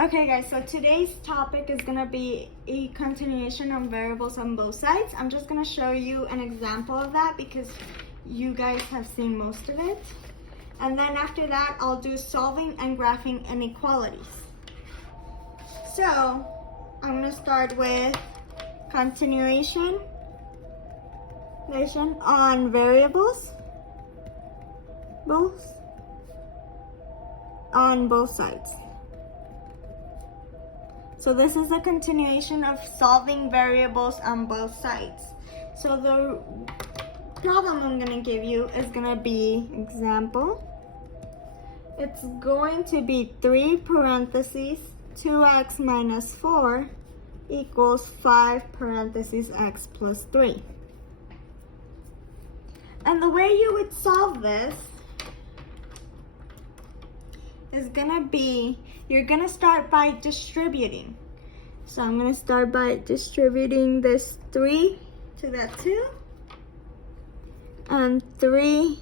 Okay guys, so today's topic is going to be a continuation of variables on both sides. I'm just going to show you an example of that because you guys have seen most of it. And then after that, I'll do solving and graphing inequalities. So, I'm going to start with continuation on variables on both sides. So this is a continuation of solving variables on both sides. So the problem I'm going to give you is going to be example. It's going to be 3 parentheses 2x minus 4 equals 5 parentheses x plus 3. And the way you would solve this is gonna be, you're gonna start by distributing. So I'm gonna start by distributing this 3 to that 2 and 3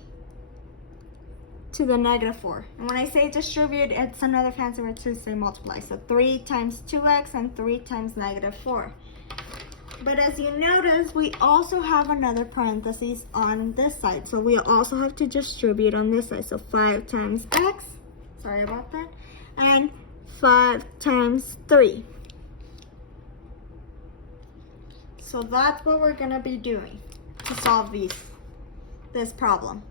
to the negative 4. And when I say distribute, it's another fancy word to say multiply. So 3 times 2x and 3 times negative 4. But as you notice, we also have another parenthesis on this side. So we also have to distribute on this side. So 5 times x, sorry about that, and 5 times 3. So that's what we're going to be doing to solve this problem.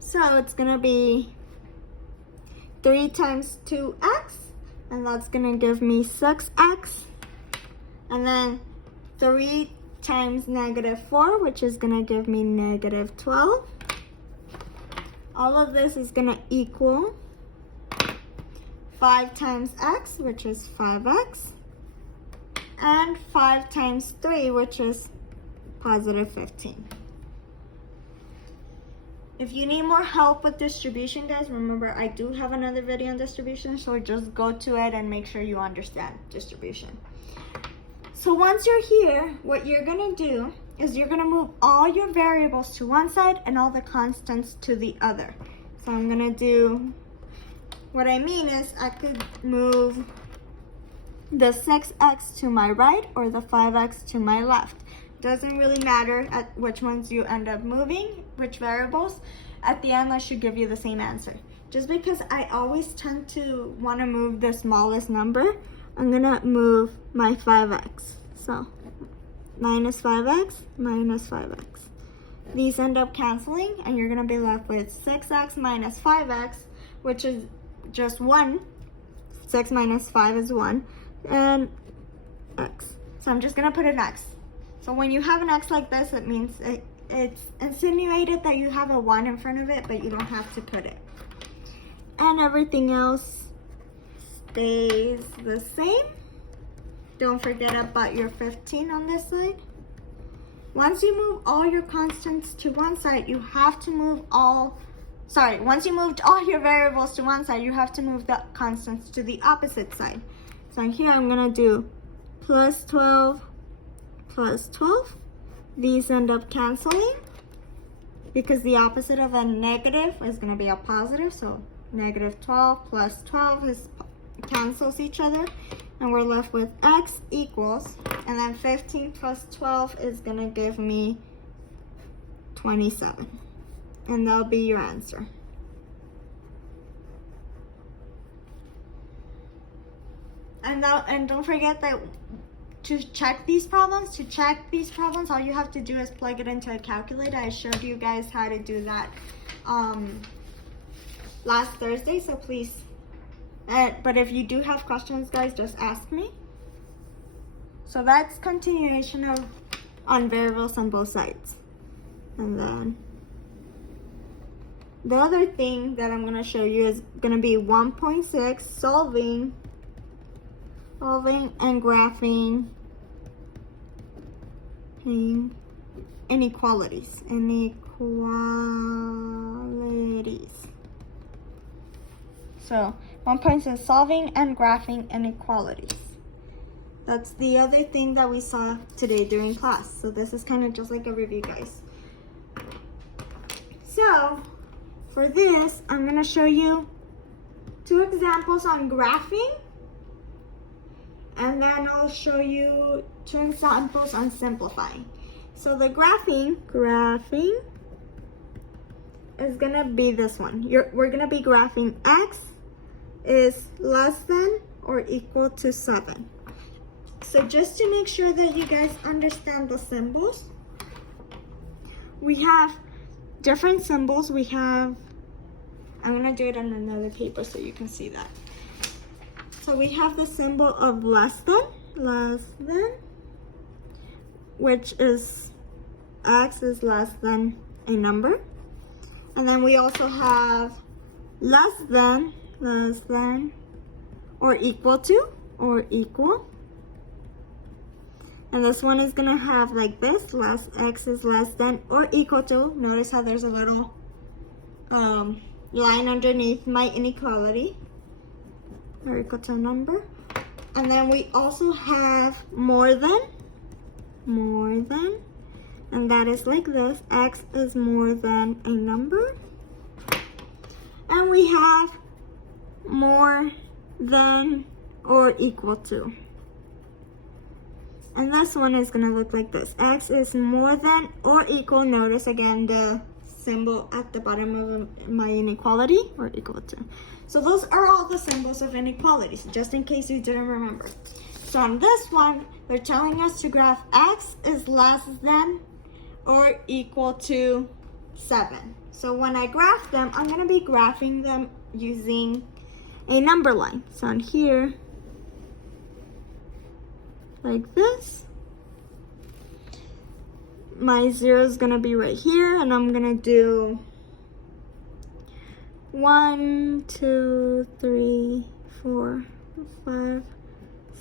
So it's going to be 3 times 2x, and that's going to give me 6x. And then 3 times negative 4, which is going to give me negative 12. All of this is going to equal 5 times x, which is 5x, and 5 times 3, which is positive 15. If you need more help with distribution, guys, remember I do have another video on distribution, so just go to it and make sure you understand distribution. So once you're here, what you're gonna do is you're gonna move all your variables to one side and all the constants to the other. So I'm gonna do, what I mean is I could move the 6x to my right or the 5x to my left. Doesn't really matter at which ones you end up moving, which variables. At the end, I should give you the same answer. Just because I always tend to want to move the smallest number, I'm gonna move my 5x. So minus 5x minus 5x. These end up canceling and you're gonna be left with 6x minus 5x, which is just 1. 6 minus 5 is 1, and x. So I'm just gonna put an x. So when you have an x like this, it means it's insinuated that you have a 1 in front of it, but you don't have to put it. And everything else stays the same. Don't forget about your 15 on this side. Once you move all your constants to one side, you have to move once you moved all your variables to one side, you have to move the constants to the opposite side. So here I'm gonna do plus 12 plus 12. These end up canceling because the opposite of a negative is gonna be a positive. So negative 12 plus 12 cancels each other. And we're left with x equals, and then 15 plus 12 is gonna give me 27. And that'll be your answer. And don't forget that to check these problems, all you have to do is plug it into a calculator. I showed you guys how to do that last Thursday, so please. But if you do have questions, guys, just ask me. So that's continuation on variables on both sides. And then the other thing that I'm going to show you is going to be 1.6, solving and graphing inequalities. So 1.6, solving and graphing inequalities. That's the other thing that we saw today during class. So this is kind of just like a review, guys. So for this, I'm going to show you two examples on graphing and then I'll show you 2 examples on simplifying. So the graphing is gonna be this one. We're gonna be graphing x is less than or equal to 7. So just to make sure that you guys understand the symbols, we have different symbols. I'm gonna do it on another paper so you can see that. So we have the symbol of less than, which is x is less than a number. And then we also have less than, or equal to, or equal. And this one is gonna have like this, x is less than or equal to. Notice how there's a little line underneath my inequality, or equal to a number. And then we also have more than, and that is like this, x is more than a number. And we have more than or equal to. And this one is gonna look like this, x is more than or equal, notice again the symbol at the bottom of my inequality, or equal to. So those are all the symbols of inequalities, just in case you didn't remember. So on this one, they're telling us to graph x is less than or equal to 7. So when I graph them, I'm gonna be graphing them using a number line. So on here, like this, my 0 is gonna be right here, and I'm gonna do 1, 2, 3, 4, 5,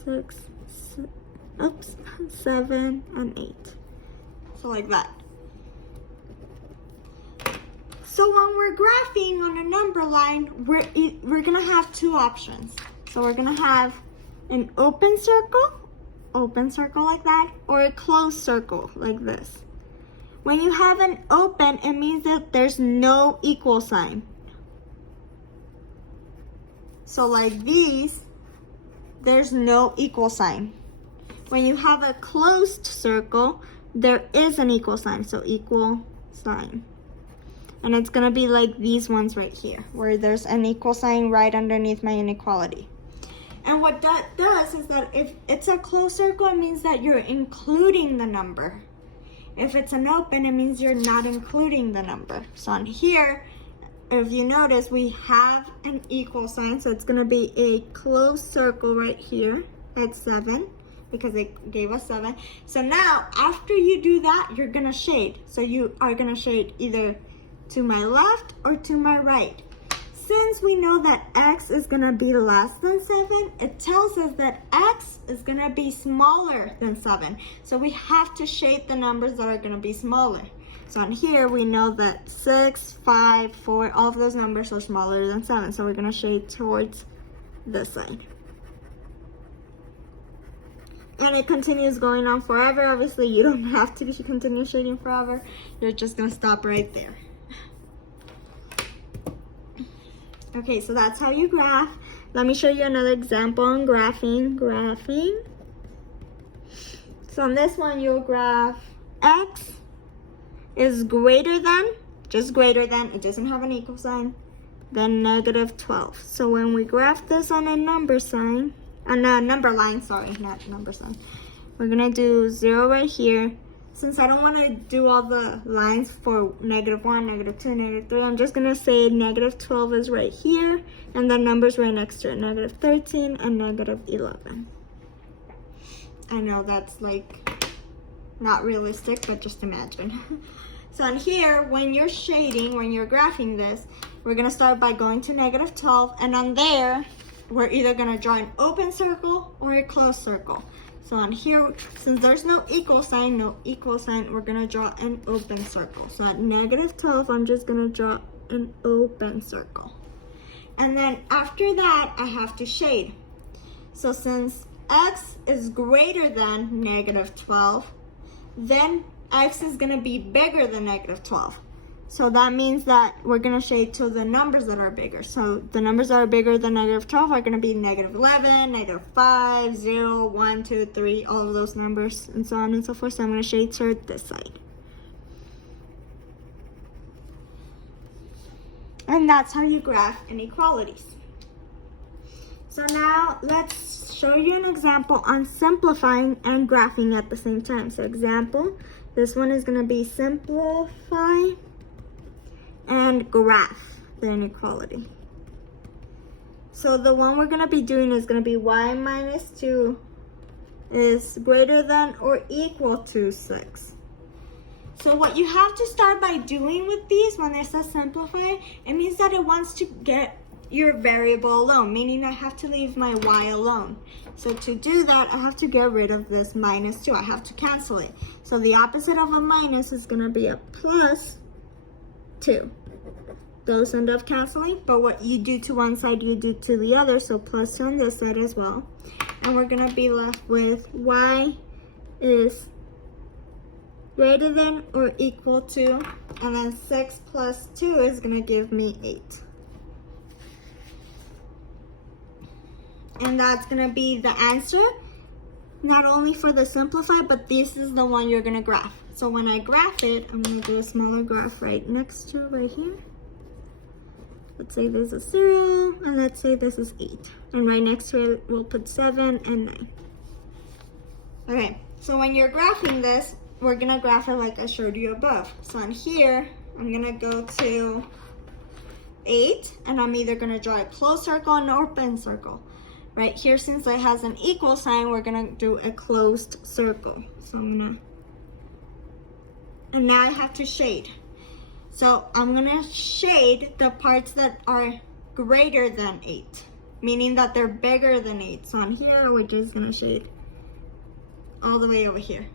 6, 7, and 8. So like that. So when we're graphing on a number line, we're gonna have 2 options. So we're gonna have an open circle like that, or a closed circle like this. When you have an open, it means that there's no equal sign. So like these, there's no equal sign. When you have a closed circle, there is an equal sign, so equal sign. And it's gonna be like these ones right here, where there's an equal sign right underneath my inequality. And what that does is that if it's a closed circle, it means that you're including the number. If it's an open, it means you're not including the number. So on here, if you notice, we have an equal sign, so it's gonna be a closed circle right here at 7, because it gave us 7. So now, after you do that, you're gonna shade. So you are gonna shade either to my left or to my right. Since we know that x is gonna be less than 7, it tells us that x is gonna be smaller than 7. So we have to shade the numbers that are gonna be smaller. So on here, we know that 6, 5, 4, all of those numbers are smaller than 7. So we're gonna shade towards this side. And it continues going on forever. Obviously, you don't have to continue shading forever. You're just gonna stop right there. Okay, so that's how you graph. Let me show you another example on graphing. So on this one, you'll graph x is greater than, just greater than, it doesn't have an equal sign, then -12. So when we graph this on a number line, sorry, not number sign, we're gonna do 0 right here. Since I don't want to do all the lines for -1, -2, -3, I'm just gonna say -12 is right here, and the numbers right next to it, -13 and -11. I know that's like not realistic, but just imagine. So on here, when you're shading, when you're graphing this, we're gonna start by going to -12, and on there, we're either gonna draw an open circle or a closed circle. So on here, since there's no equal sign, we're gonna draw an open circle. So at -12, I'm just gonna draw an open circle. And then after that, I have to shade. So since x is greater than -12, then x is gonna be bigger than -12. So that means that we're going to shade to the numbers that are bigger. So the numbers that are bigger than negative 12 are going to be negative 11, negative 5, 0, 1, 2, 3, all of those numbers, and so on and so forth. So I'm going to shade to this side. And that's how you graph inequalities. So now let's show you an example on simplifying and graphing at the same time. So example, this one is going to be simplify and graph the inequality. So the one we're going to be doing is going to be y minus 2 is greater than or equal to 6. So what you have to start by doing with these, when it says simplify, it means that it wants to get your variable alone, meaning I have to leave my y alone. So to do that, I have to get rid of this minus 2. I have to cancel it. So the opposite of a minus is going to be a plus 2. Those end up canceling, but what you do to one side, you do to the other. So plus 2 on this side as well. And we're going to be left with y is greater than or equal to, and then 6 plus 2 is going to give me 8. And that's going to be the answer, not only for the simplify, but this is the one you're going to graph. So when I graph it, I'm going to do a smaller graph right next to it right here. Let's say this is 0, and let's say this is 8. And right next to it, we'll put 7 and 9. Okay, so when you're graphing this, we're going to graph it like I showed you above. So on here, I'm going to go to 8, and I'm either going to draw a closed circle and an open circle. Right here, since it has an equal sign, we're going to do a closed circle. So I'm going to, and now I have to shade. So I'm going to shade the parts that are greater than 8, meaning that they're bigger than 8. So on here, we're just going to shade all the way over here.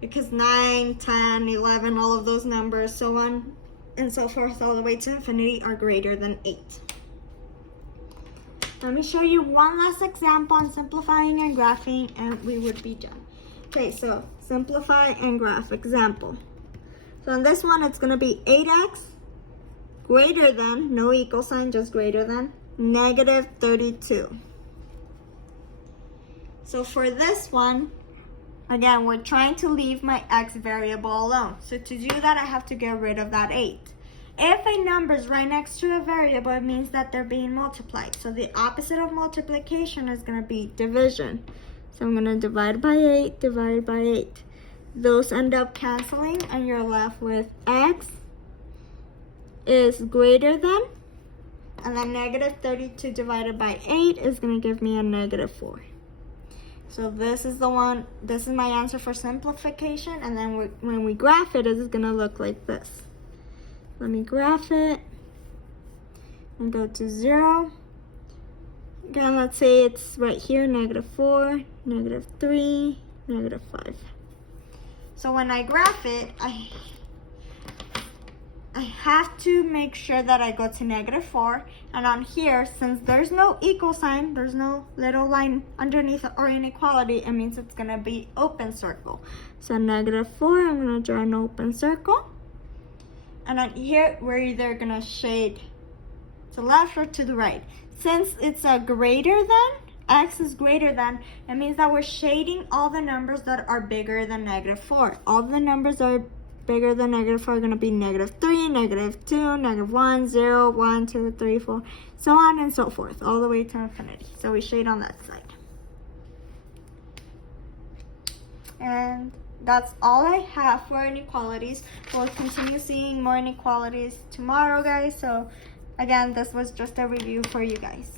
Because 9, 10, 11, all of those numbers, so on and so forth, all the way to infinity, are greater than 8. Let me show you one last example on simplifying and graphing, and we would be done. Okay, so simplify and graph example. So on this one, it's going to be 8x greater than, no equal sign, just greater than, negative 32. So for this one, again, we're trying to leave my x variable alone. So to do that, I have to get rid of that 8. If a number is right next to a variable, it means that they're being multiplied. So the opposite of multiplication is going to be division. So I'm going to divide by 8, divide by 8. Those end up canceling, and you're left with x is greater than, and then negative 32 divided by 8 is going to give me a negative 4. So this is the one, this is my answer for simplification, and then when we graph it, it's going to look like this. Let me graph it and go to 0. Again, let's say it's right here, negative 4, negative 3, negative 5. So when I graph it, I have to make sure that I go to negative 4. And on here, since there's no equal sign, there's no little line underneath or inequality, it means it's going to be open circle. So negative 4, I'm going to draw an open circle. And on here, we're either going to shade to the left or to the right. Since it's a greater than, x is greater than, it means that we're shading all the numbers that are bigger than negative 4. All the numbers that are bigger than negative 4 are going to be negative 3, negative 2, negative 1, 0, 1, 2, 3, 4, so on and so forth, all the way to infinity. So we shade on that side. And that's all I have for inequalities. We'll continue seeing more inequalities tomorrow, guys. So again, this was just a review for you guys.